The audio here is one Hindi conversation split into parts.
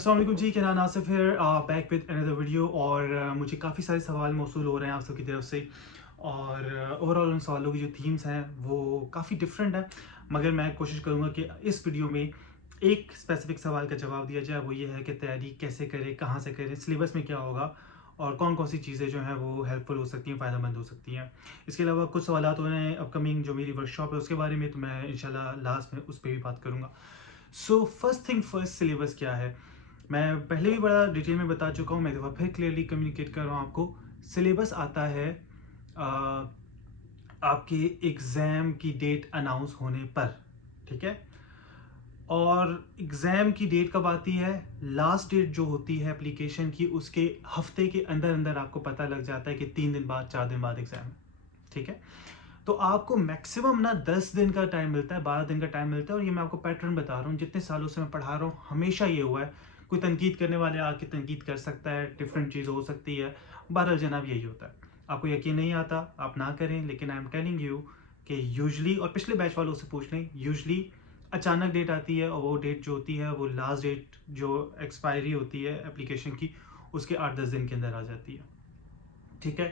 अस्सलाम वालेकुम जी, क्या नाम नासिफ है, बैक विद अनदर वीडियो। और मुझे काफ़ी सारे सवाल मौसूल हो रहे हैं आप सबकी तरफ से। और ओवरऑल उन सवालों की जो थीम्स हैं वो काफ़ी डिफरेंट है, मगर मैं कोशिश करूँगा कि इस वीडियो में एक स्पेसिफिक सवाल का जवाब दिया जाए। वो ये है कि तैयारी कैसे करें, कहाँ से करें, सिलेबस में क्या होगा और कौन कौन सी चीज़ें जो हैं वो हेल्पफुल हो सकती हैं, फ़ायदेमंद हो सकती हैं। इसके अलावा कुछ सवाल तो हैं अपकमिंग जो मेरी वर्कशॉप है उसके बारे में, तो मैं इंशाल्लाह लास्ट में उस पर भी बात करूँगा। So first thing first, syllabus क्या है। मैं पहले भी बड़ा डिटेल में बता चुका हूँ, मैं एक दफ़ा फिर क्लियरली कम्युनिकेट कर रहा हूँ आपको। सिलेबस आता है अ, आपके एग्ज़ाम की डेट अनाउंस होने पर, ठीक है। और एग्ज़ाम की डेट कब आती है? लास्ट डेट जो होती है एप्लीकेशन की, उसके हफ्ते के अंदर अंदर आपको पता लग जाता है कि 3 दिन बाद, 4 दिन बाद एग्ज़ाम है, ठीक है। तो आपको मैक्सिमम ना 10 दिन का टाइम मिलता है, 12 दिन का टाइम मिलता है। और ये मैं आपको पैटर्न बता रहा हूँ, जितने सालों से मैं पढ़ा रहा हूँ हमेशा ये हुआ है। कोई तनकीद करने वाले आके तनकीद कर सकता है, डिफरेंट चीज़ हो सकती है, बहरहाल जनाब यही होता है। आपको यकीन नहीं आता आप ना करें, लेकिन आई एम टेलिंग यू कि यूजली, और पिछले बैच वालों से पूछ लें, यूजली अचानक डेट आती है और वो डेट जो होती है वो लास्ट डेट जो एक्सपायरी होती है एप्लीकेशन की, उसके 8-10 दिन के अंदर आ जाती है, ठीक है।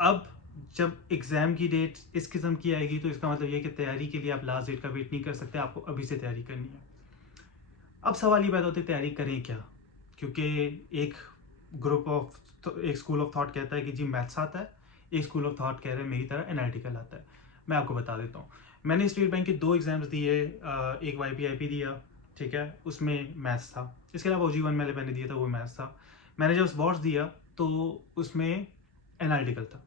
अब जब एग्ज़ाम की डेट इस किस्म की आएगी तो इसका मतलब ये है कि तैयारी के लिए आप लास्ट डेट का वेट नहीं कर सकते, आपको अभी से तैयारी करनी है। अब सवाल ये पैदा होता है तैयारी करें क्या, क्योंकि एक ग्रुप ऑफ एक स्कूल ऑफ थॉट कहता है कि जी मैथ्स आता है, एक स्कूल ऑफ थॉट कह रहे हैं मेरी तरह एनालिटिकल आता है। मैं आपको बता देता हूँ, मैंने स्टेट बैंक के 2 एग्जाम्स दिए, एक YPIP दिया, ठीक है, उसमें मैथ्स था। इसके अलावा OG1 मैंने दिया था, वो मैथ्स था। मैंने जब स्पॉट्स दिया तो उसमें एनालिटिकल था।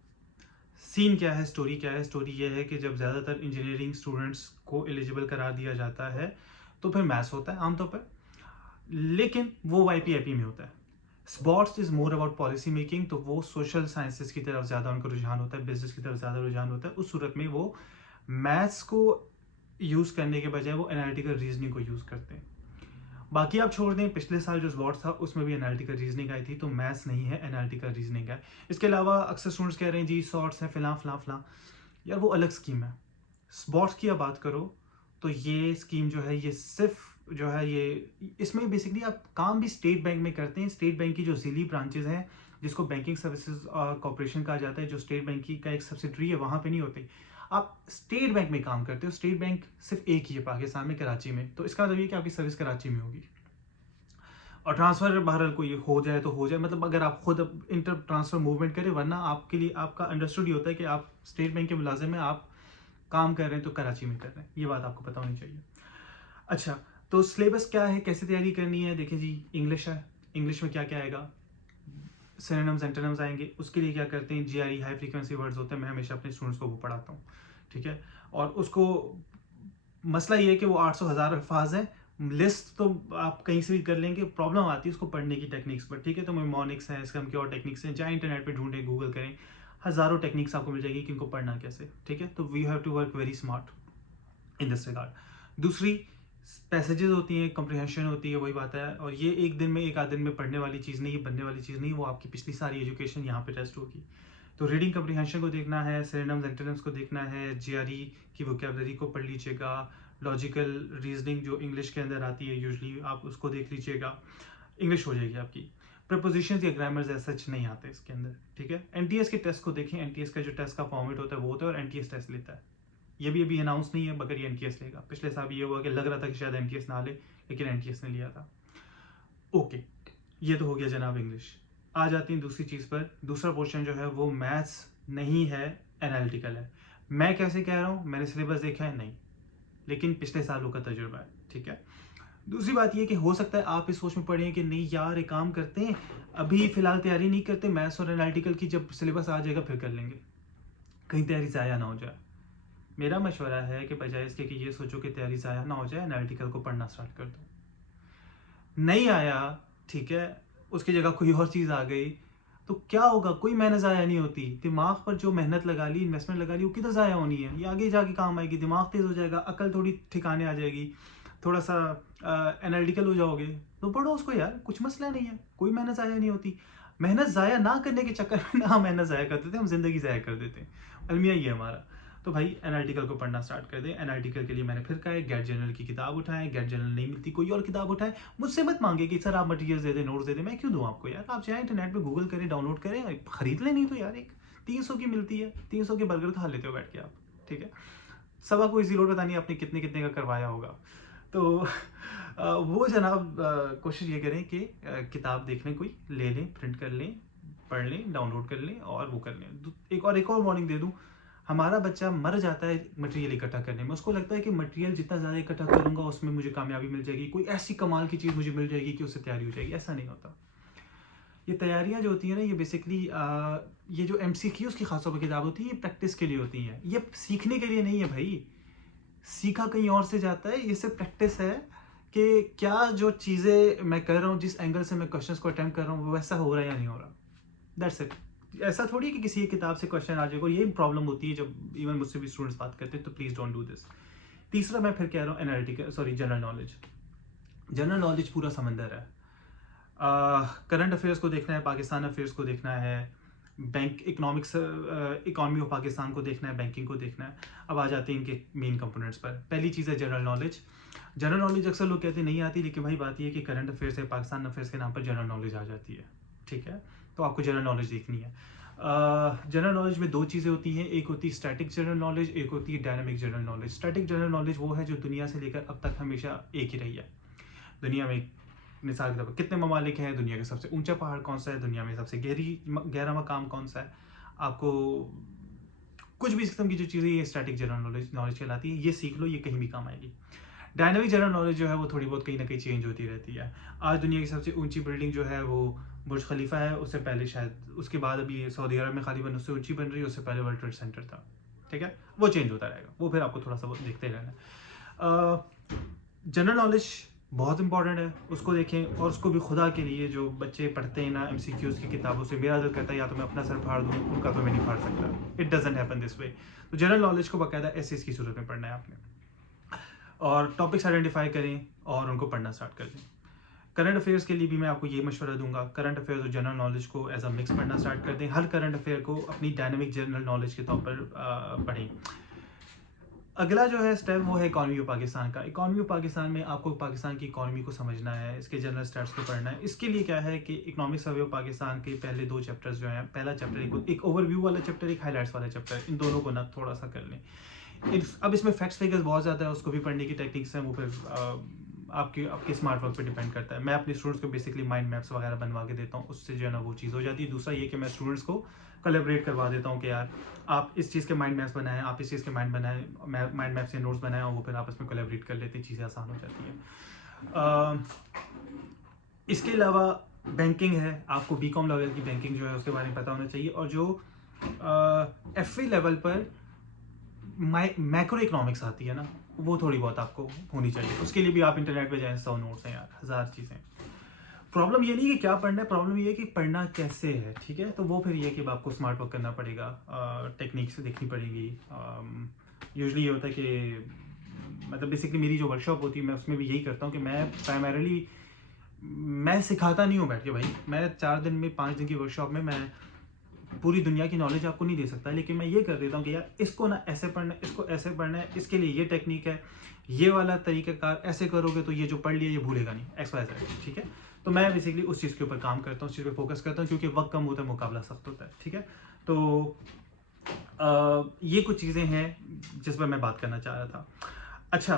सीन क्या है, स्टोरी क्या है? स्टोरी ये है कि जब ज़्यादातर इंजीनियरिंग स्टूडेंट्स को एलिजिबल करार दिया जाता है तो फिर मैथ्स होता है आमतौर पर, लेकिन वो YPIP में होता है। Spots is more about policy making, तो वो सोशल साइंसेस की तरफ ज़्यादा उनका रुझान होता है, बिजनेस की तरफ ज़्यादा रुझान होता है। उस सूरत में वो मैथ्स को यूज़ करने के बजाय वो एनालिटिकल रीजनिंग को यूज़ करते हैं। बाकी आप छोड़ दें, पिछले साल जो स्लॉट था उसमें भी एनालिटिकल रीजनिंग आई थी, तो मैथ्स नहीं है, एनालिटिकल रीजनिंग है। इसके अलावा अक्सर स्टूडेंट्स कह रहे हैं जी शॉर्ट्स हैं, फिला फला फला, यार वो अलग स्कीम है। स्पॉट्स की आप बात करो तो ये स्कीम जो है ये सिर्फ जो है ये, इसमें बेसिकली आप काम भी स्टेट बैंक में करते हैं। स्टेट बैंक की जो जिली ब्रांचेज हैं, जिसको बैंकिंग सर्विसेज कॉरपोरेशन कहा जाता है, जो स्टेट बैंक की का एक सब्सिडरी है, वहां पे नहीं होती। आप स्टेट बैंक में काम करते हो। स्टेट बैंक सिर्फ एक ही है पाकिस्तान में, कराची में, तो इसका मतलब ये कि आपकी सर्विस कराची में होगी। और ट्रांसफर बहरहाल कोई हो जाए तो हो जाए, मतलब अगर आप खुद इंटर ट्रांसफर मूवमेंट करें, वरना आपके लिए आपका अंडरस्टूड ही होता है कि आप स्टेट बैंक के मुलाजिम हैं, आप काम कर रहे हैं तो कराची में कर रहे हैं, ये बात आपको पता होनी चाहिए। अच्छा, तो सिलेबस क्या है, कैसे तैयारी करनी है? देखिए जी, इंग्लिश है, इंग्लिश में क्या क्या आएगा, सिनोनिम्स एंटोनिम्स आएंगे। उसके लिए क्या करते हैं, GRE हाई फ्रीक्वेंसी वर्ड्स होते हैं, मैं हमेशा अपने स्टूडेंट्स को वो पढ़ाता हूँ, ठीक है। और उसको मसला ये है कि वो 800 हज़ार अल्फाज है, लिस्ट तो आप कहीं से भी कर लेंगे, प्रॉब्लम आती है उसको पढ़ने की टेक्निक्स पर, ठीक है। तो मेमोनिक्स है, इसका की और टेक्निक्स हैं, चाहे इंटरनेट पे ढूंढें, गूगल करें, हज़ारों टेक्निक्स आपको मिल जाएगी कि इनको पढ़ना कैसे, ठीक है। तो we have to work very smart in this regard. दूसरी पैसेजेस होती हैं, कॉम्प्रिहेंशन होती है, वही बात है। और ये एक दिन में, एक आध दिन में पढ़ने वाली चीज़ नहीं, बनने वाली चीज़ नहीं, वो आपकी पिछली सारी एजुकेशन यहाँ पे टेस्ट होगी। तो रीडिंग कम्प्रिहेंशन को देखना है, सिनोनिम्स एंटोनिम्स को देखना है, GRE की वोकैबुलरी को पढ़ लीजिएगा, लॉजिकल रीजनिंग जो इंग्लिश के अंदर आती है यूजली आप उसको देख लीजिएगा, इंग्लिश हो जाएगी आपकी। प्रपोजिशंस या ग्रामर्स ऐसा सच नहीं आते इसके अंदर, ठीक है। NTS के टेस्ट को देखें, NTS का जो टेस्ट का फॉर्मेट होता है वो होता है, और NTS टेस्ट लेता है। ये भी अभी अनाउंस नहीं है, मगर ये NTS लेगा। पिछले साल ये हुआ कि लग रहा था कि शायद NTS ना ले, लेकिन NTS ने लिया था। ओके, ये तो हो गया जनाब इंग्लिश। आ जाती हैं दूसरी चीज़ पर। दूसरा पोर्शन जो है वो मैथ्स नहीं है, एनालिटिकल है। मैं कैसे कह रहा हूँ, मैंने सिलेबस देखा है नहीं, लेकिन पिछले सालों का तजुर्बा है, ठीक है। दूसरी बात ये कि हो सकता है आप इस सोच में पढ़े कि नहीं यार एक काम करते हैं, अभी फिलहाल तैयारी नहीं करते, मैथ्स और एनालिटिकल की जब सिलेबस आ जाएगा फिर कर लेंगे, कहीं तैयारी ज़ाया ना हो जाए। मेरा मशवरा है कि बजाय इसके कि ये सोचो कि तैयारी ज़ाया ना हो जाए, एनालिटिकल को पढ़ना स्टार्ट कर दो। नहीं आया, ठीक है, उसकी जगह कोई और चीज़ आ गई तो क्या होगा, कोई मेहनत ज़ाया नहीं होती। दिमाग पर जो मेहनत लगा ली, इन्वेस्टमेंट लगा ली, वो किधर ज़ाया होनी है, ये आगे जाके काम आएगी, दिमाग तेज़ हो जाएगा, अकल थोड़ी ठिकाने आ जाएगी, थोड़ा सा एनालिटिकल हो जाओगे, तो पढ़ो उसको यार, कुछ मसला नहीं है, कोई मेहनत ज़ाया नहीं होती। मेहनत ज़ाया ना करने के चक्कर में ना हम मेहनत ज़ाया कर देते हैं, हम ज़िंदगी ज़ाया कर देते हैं। अलमिया ये हमारा। तो भाई एनालिटिकल को पढ़ना स्टार्ट कर दें। एनालिटिकल के लिए मैंने फिर कहा है गेट जर्नल की किताब उठाएं, गेट जर्नल नहीं मिलती कोई और किताब उठाएं। मुझसे मत मांगे कि सर आप मटेरियल्स दे दें, नोट्स दे दें, मैं क्यों दूँ आपको यार। आप चाहे इंटरनेट पे गूगल करें, डाउनलोड करें, खरीद लें। नहीं तो यार एक 300 की मिलती है, 300 के बर्गर खा लेते हो बैठ के आप, ठीक है। सवा को इजी लोड पता नहीं आपने कितने कितने का करवाया होगा। तो वो जनाब कोशिश ये करें कि किताब देख लें, कोई ले लें, प्रिंट कर लें, पढ़ लें, डाउनलोड कर लें और वो कर लें। एक और वार्निंग दे दूं, हमारा बच्चा मर जाता है मटेरियल इकट्ठा करने में। उसको लगता है कि मटेरियल जितना ज़्यादा इकट्ठा करूंगा उसमें मुझे कामयाबी मिल जाएगी, कोई ऐसी कमाल की चीज़ मुझे मिल जाएगी कि उससे तैयारी हो जाएगी। ऐसा नहीं होता। ये तैयारियां जो होती हैं ना, ये बेसिकली ये जो MCQs की खासतौर पर किताब होती है, ये प्रैक्टिस के लिए होती हैं, ये सीखने के लिए नहीं है भाई। सीखा कहीं और से जाता है, ये सिर्फ प्रैक्टिस है कि क्या जो चीज़ें मैं कर रहा हूँ, जिस एंगल से मैं क्वेश्चंस को अटेम्प्ट कर रहा हूँ, वो वैसा हो रहा है या नहीं हो रहा। That's it. ऐसा थोड़ी है कि किसी एक किताब से क्वेश्चन आ जाएगा। ये प्रॉब्लम होती है जब इवन मुझसे भी स्टूडेंट्स बात करते हैं, तो प्लीज़ डोंट डू दिस। तीसरा मैं फिर कह रहा हूँ analytical, sorry, general knowledge. General knowledge पूरा समंदर है। करंट अफेयर्स को देखना है, पाकिस्तान अफेयर्स को देखना है, bank economics, economy of Pakistan को देखना है, बैंकिंग को देखना है। अब आ जाते हैं इनके मेन कंपोनेंट्स पर। पहली चीज़ है जनरल नॉलेज। जनरल नॉलेज अक्सर लोग कहते हैं नहीं आती, लेकिन भाई बात यह है कि करंट अफेयर्स है, पाकिस्तान अफेयर्स के नाम पर जनरल नॉलेज आ जाती है, ठीक है। तो आपको जनरल नॉलेज देखनी है। जनरल नॉलेज में दो चीज़ें होती हैं, एक होती है स्टैटिक जनरल नॉलेज, एक होती है dynamic general knowledge. Static general knowledge वो है जो दुनिया से लेकर अब तक हमेशा एक ही रही है। दुनिया में मिसाल के तौर पर कितने ममालिक हैं, दुनिया का सबसे ऊंचा पहाड़ कौन सा है, दुनिया में सबसे गहरा मकाम कौन सा है, आपको कुछ भी इस किस्म की जो चीज़ें, ये स्टैटिक जनरल नॉलेज कहलाती है। ये सीख लो, ये कहीं भी काम आएगी। डायनामिक जनरल नॉलेज जो है वो थोड़ी बहुत कहीं ना कहीं चेंज होती रहती है। आज दुनिया की सबसे ऊंची बिल्डिंग जो है वो बुर्ज खलीफा है, उससे पहले शायद उसके बाद अभी सऊदी अरब में खाली उससे ऊंची बन रही है, उससे पहले वर्ल्ड ट्रेड सेंटर था, ठीक है। वो चेंज होता रहेगा, वो फिर आपको थोड़ा सा वो देखते रहना। जनरल नॉलेज बहुत इंपॉर्टेंट है, उसको देखें। और उसको भी खुदा के लिए जो बच्चे पढ़ते हैं ना MCQs की किताबों से, मेरा दिल कहता है या तो मैं अपना सर फाड़ दूँ, उनका तो मैं नहीं फाड़ सकता। It doesn't happen this way. तो जनरल नॉलेज को बाकायदा ऐसे इसकी सूरत में पढ़ना है आपने, और टॉपिक्स आइडेंटिफाई करें और उनको पढ़ना स्टार्ट कर दें। करंट अफेयर्स के लिए भी मैं आपको ये मशवरा दूंगा, करंट अफेयर्स और जनरल नॉलेज को एज अ मिक्स पढ़ना स्टार्ट कर दें। हर करंट अफेयर को अपनी डायनेमिक जनरल नॉलेज के तौर पर पढ़ें। अगला जो है स्टेप वो है इकॉनमी ऑफ पाकिस्तान का। इकॉनमी ऑफ पाकिस्तान में आपको पाकिस्तान की इकॉनमी को समझना है, इसके जनरल स्टैट्स को पढ़ना है। इसके लिए क्या है कि इकोनॉमिक सर्वे ऑफ पाकिस्तान के पहले 2 चैप्टर्स जो हैं, पहला चैप्टर एक ओवरव्यू वाला चैप्टर, एक हाईलाइट्स वाला चैप्टर, इन दोनों को ना थोड़ा सा कर लें। अब इसमें फैक्ट्स फिगर्स बहुत ज़्यादा है, उसको भी पढ़ने की टेक्निक्स हैं, वो फिर आपके स्मार्ट वर्क पे डिपेंड करता है। मैं अपने स्टूडेंट्स को बेसिकली माइंड मैप्स वगैरह बनवा के देता हूँ, उससे जो है ना वो चीज़ हो जाती है। दूसरा ये कि मैं स्टूडेंट्स को कोलैबोरेट करवा देता हूँ कि यार आप इस चीज़ के माइंड मैप्स बनाएं, आप इस चीज़ के माइंड मैप से नोट्स बनाएं, और वो फिर आपस में कोलैबोरेट कर लेते हैं, चीज़ें आसान हो जाती हैं। इसके अलावा बैंकिंग है, आपको BCom लेवल की बैंकिंग जो है उसके बारे में पता होना चाहिए। और जो FA लेवल पर मैक्रो इकोनॉमिक्स आती है ना, वो थोड़ी बहुत आपको होनी चाहिए। उसके लिए भी आप इंटरनेट पे जाएं, 100 नोट्स हैं यार, 1000 चीज़ें। प्रॉब्लम ये नहीं कि क्या पढ़ना है, प्रॉब्लम ये है कि पढ़ना कैसे है, ठीक है। तो वो फिर ये कि आपको स्मार्ट वर्क करना पड़ेगा, टेक्निक्स देखनी पड़ेगी। यूजुअली ये होता है कि मतलब बेसिकली मेरी जो वर्कशॉप होती है, मैं उसमें भी यही करता हूँ कि मैं प्राइमरीली मैं सिखाता नहीं हूँ बैठ के भाई। मैं 4 दिन में 5 दिन की वर्कशॉप में मैं पूरी दुनिया की नॉलेज आपको नहीं दे सकता, लेकिन मैं ये कर देता हूँ कि यार इसको ना ऐसे पढ़ना है, इसको ऐसे पढ़ना है, इसके लिए ये टेक्निक है, ये वाला तरीक़ाकार, ऐसे करोगे तो ये जो पढ़ लिया ये भूलेगा नहीं, XYZ, ठीक है। तो मैं बेसिकली उस चीज़ के ऊपर काम करता हूँ, उस चीज़ पे फोकस करता हूँ, क्योंकि वक्त कम होता है, मुकाबला सख्त होता है, ठीक है। तो ये कुछ चीज़ें हैं जिस पर मैं बात करना चाह रहा था। अच्छा,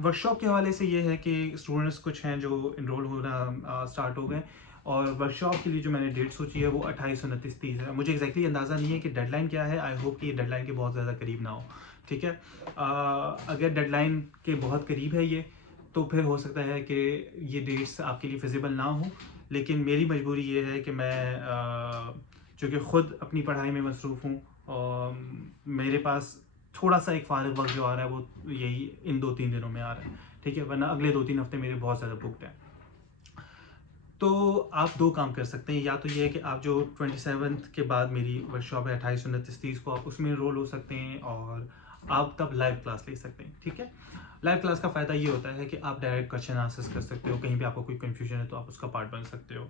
वर्कशॉप के हवाले से ये है कि स्टूडेंट्स कुछ हैं जो इनरोल होना स्टार्ट हो गए, और वर्कशॉप के लिए जो मैंने डेट सोची है वो 28, 29, 30 है। मुझे एग्जैक्टली अंदाज़ा नहीं है कि डेडलाइन क्या है। आई होप कि डेडलाइन के बहुत ज़्यादा करीब ना हो, ठीक है। अगर डेडलाइन के बहुत करीब है ये, तो फिर हो सकता है कि ये डेट्स आपके लिए फिजिबल ना हो। लेकिन मेरी मजबूरी ये है कि मैं चूँकि ख़ुद अपनी पढ़ाई में मसरूफ़ हूँ, और मेरे पास थोड़ा सा एक फारिग वक्त जो आ रहा है वो यही इन 2-3 दिनों में आ रहा है, ठीक है। वरना अगले 2-3 हफ्ते मेरे बहुत ज़्यादा बुक्ड हैं। तो आप 2 काम कर सकते हैं, या तो ये है कि आप जो 27 के बाद मेरी वर्कशॉप है 28, 29, 30 को, आप उसमें एनरोल हो सकते हैं, और आप तब लाइव क्लास ले सकते हैं, ठीक है। लाइव क्लास का फ़ायदा ये होता है कि आप डायरेक्ट क्वेश्चन आंसर्स कर सकते हो, कहीं भी आपको कोई कन्फ्यूजन है तो आप उसका पार्ट बन सकते हो।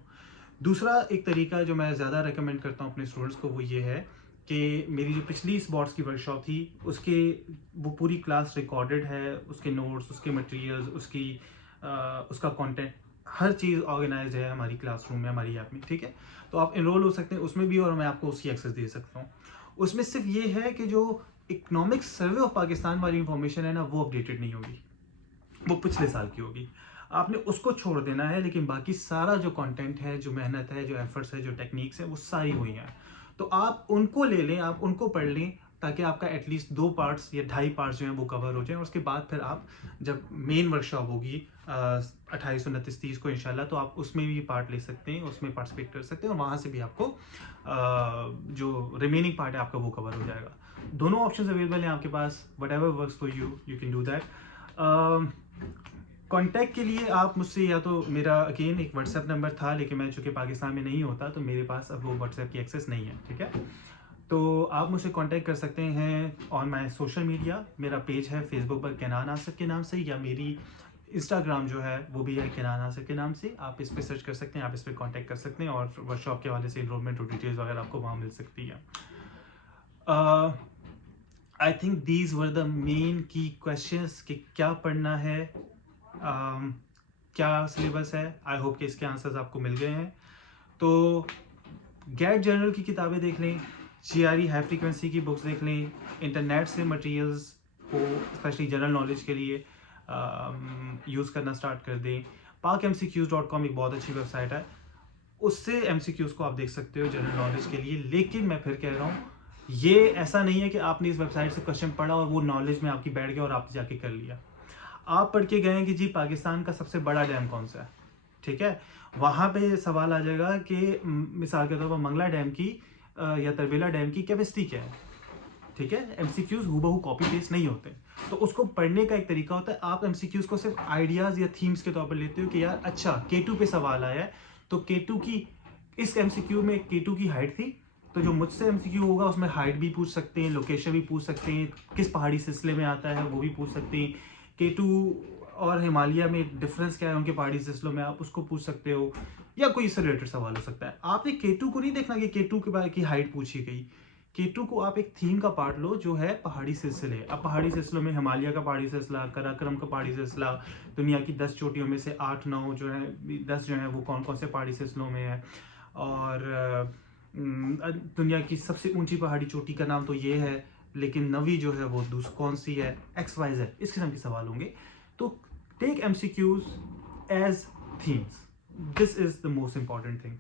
दूसरा एक तरीका जो मैं ज़्यादा रिकमेंड करता हूँ अपने स्टूडेंट्स को, वो ये है कि मेरी जो पिछली स्पॉट्स की वर्कशॉप थी उसके वो पूरी क्लास रिकॉर्डेड है, उसके नोट्स, उसके मटेरियल्स, उसका कंटेंट, हर चीज़ ऑर्गेनाइज है हमारी क्लासरूम में, हमारी ऐप में, ठीक है। तो आप इनरोल हो सकते हैं उसमें भी और मैं आपको उसकी एक्सेस दे सकता हूँ। उसमें सिर्फ ये है कि जो इकोनॉमिक सर्वे ऑफ पाकिस्तान वाली इंफॉर्मेशन है ना, वो अपडेटेड नहीं होगी, वो पिछले साल की होगी, आपने उसको छोड़ देना है। लेकिन बाकी सारा जो कंटेंट है, जो मेहनत है, जो एफर्ट्स है, जो टेक्निक्स है, वो सारी हुई हैं। तो आप उनको ले लें, आप उनको पढ़ लें, ताकि आपका एटलीस्ट 2 पार्ट्स या ढाई पार्ट्स जो हैं वो कवर हो जाएं। उसके बाद फिर आप जब मेन वर्कशॉप होगी 28, 29, 30 को इंशाल्लाह, तो आप उसमें भी पार्ट ले सकते हैं, उसमें पार्टिसिपेट कर सकते हैं और वहाँ से भी आपको जो रिमेनिंग पार्ट है आपका वो कवर हो जाएगा। दोनों ऑप्शंस अवेलेबल हैं आपके पास, whatever works for you, you can do that. Contact के लिए आप मुझसे, या तो मेरा अगेन एक व्हाट्सएप नंबर था, लेकिन मैं चूंकि पाकिस्तान में नहीं होता तो मेरे पास अब वो व्हाट्सएप की एक्सेस नहीं है, ठीक है। तो आप मुझसे कांटेक्ट कर सकते हैं ऑन माय सोशल मीडिया। मेरा पेज है फेसबुक पर केनान आसिफ के नाम से, या मेरी इंस्टाग्राम जो है वो भी है केनान आसिफ के नाम से। आप इस पर सर्च कर सकते हैं, आप इस पर कॉन्टैक्ट कर सकते हैं और वर्कशॉप के हवाले से इनरोलमेंट और डिटेल्स वगैरह आपको वहाँ मिल सकती है। I think these were the main की क्वेश्चंस कि क्या पढ़ना है, क्या सिलेबस है। आई होप कि इसके आंसर्स आपको मिल गए हैं। तो गैट जर्नल की किताबें देख लें, GRE हाई फ्रीक्वेंसी की बुक्स देख लें, इंटरनेट से मटेरियल्स को स्पेशली जनरल नॉलेज के लिए यूज़ करना स्टार्ट कर दें। pakmcqs.com एक बहुत अच्छी वेबसाइट है, उससे MCQs को आप देख सकते हो जनरल नॉलेज के लिए। लेकिन मैं फिर कह रहा हूँ, ये ऐसा नहीं है कि आपने इस वेबसाइट से क्वेश्चन पढ़ा और वो नॉलेज में आपकी बैठ गया और आपने जाके कर लिया। आप पढ़ के गए कि जी पाकिस्तान का सबसे बड़ा डैम कौन सा है, ठीक है, वहाँ पे सवाल आ जाएगा कि मिसाल के तौर पर मंगला डैम की या तरबेला डैम की कैपेसिटी क्या है, ठीक है। MCQs हूबहू कॉपी पेस्ट नहीं होते, तो उसको पढ़ने का एक तरीका होता है। आप MCQs को सिर्फ आइडियाज़ या थीम्स के तौर पर लेते हो कि यार अच्छा K2 पे सवाल आया है, तो K2 की इस MCQ में K2 की हाइट थी, तो जो मुझसे MCQ होगा उसमें हाइट भी पूछ सकते हैं, लोकेशन भी पूछ सकते हैं, किस पहाड़ी सिलसिले में आता है वो भी पूछ सकते हैं, K2 और हिमालय में डिफरेंस क्या है उनके पहाड़ी सिलसिलों में, आप उसको पूछ सकते हो, या कोई इससे रिलेटेड सवाल हो सकता है। आपने K2 को नहीं देखना कि K2 के बारे की हाइट पूछी गई। K2 को आप एक थीम का पार्ट लो जो है पहाड़ी सिलसिले। अब पहाड़ी सिलसिलों में हिमालय का पहाड़ी सिलसिला, कराक्रम का पहाड़ी सिलसिला, दुनिया की 10 चोटियों में से 8-9 जो है, 10 जो है वो कौन कौन से पहाड़ी सिलसिलों में है, और दुनिया की सबसे ऊंची पहाड़ी चोटी का नाम तो ये है, लेकिन नवी जो है वो कौन सी है, XYZ, इस किस्म के सवाल होंगे। तो take MCQs as themes, this is the most important thing.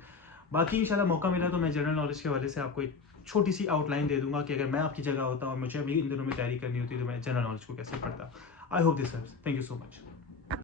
बाकी इंशाल्लाह मौका मिला तो मैं जनरल नॉलेज के हवाले से आपको एक छोटी सी आउटलाइन दे दूंगा कि अगर मैं आपकी जगह होता और मुझे अभी इन दिनों में तैयारी करनी होती तो मैं जनरल नॉलेज को कैसे पढ़ता। I hope this helps. Thank you so much.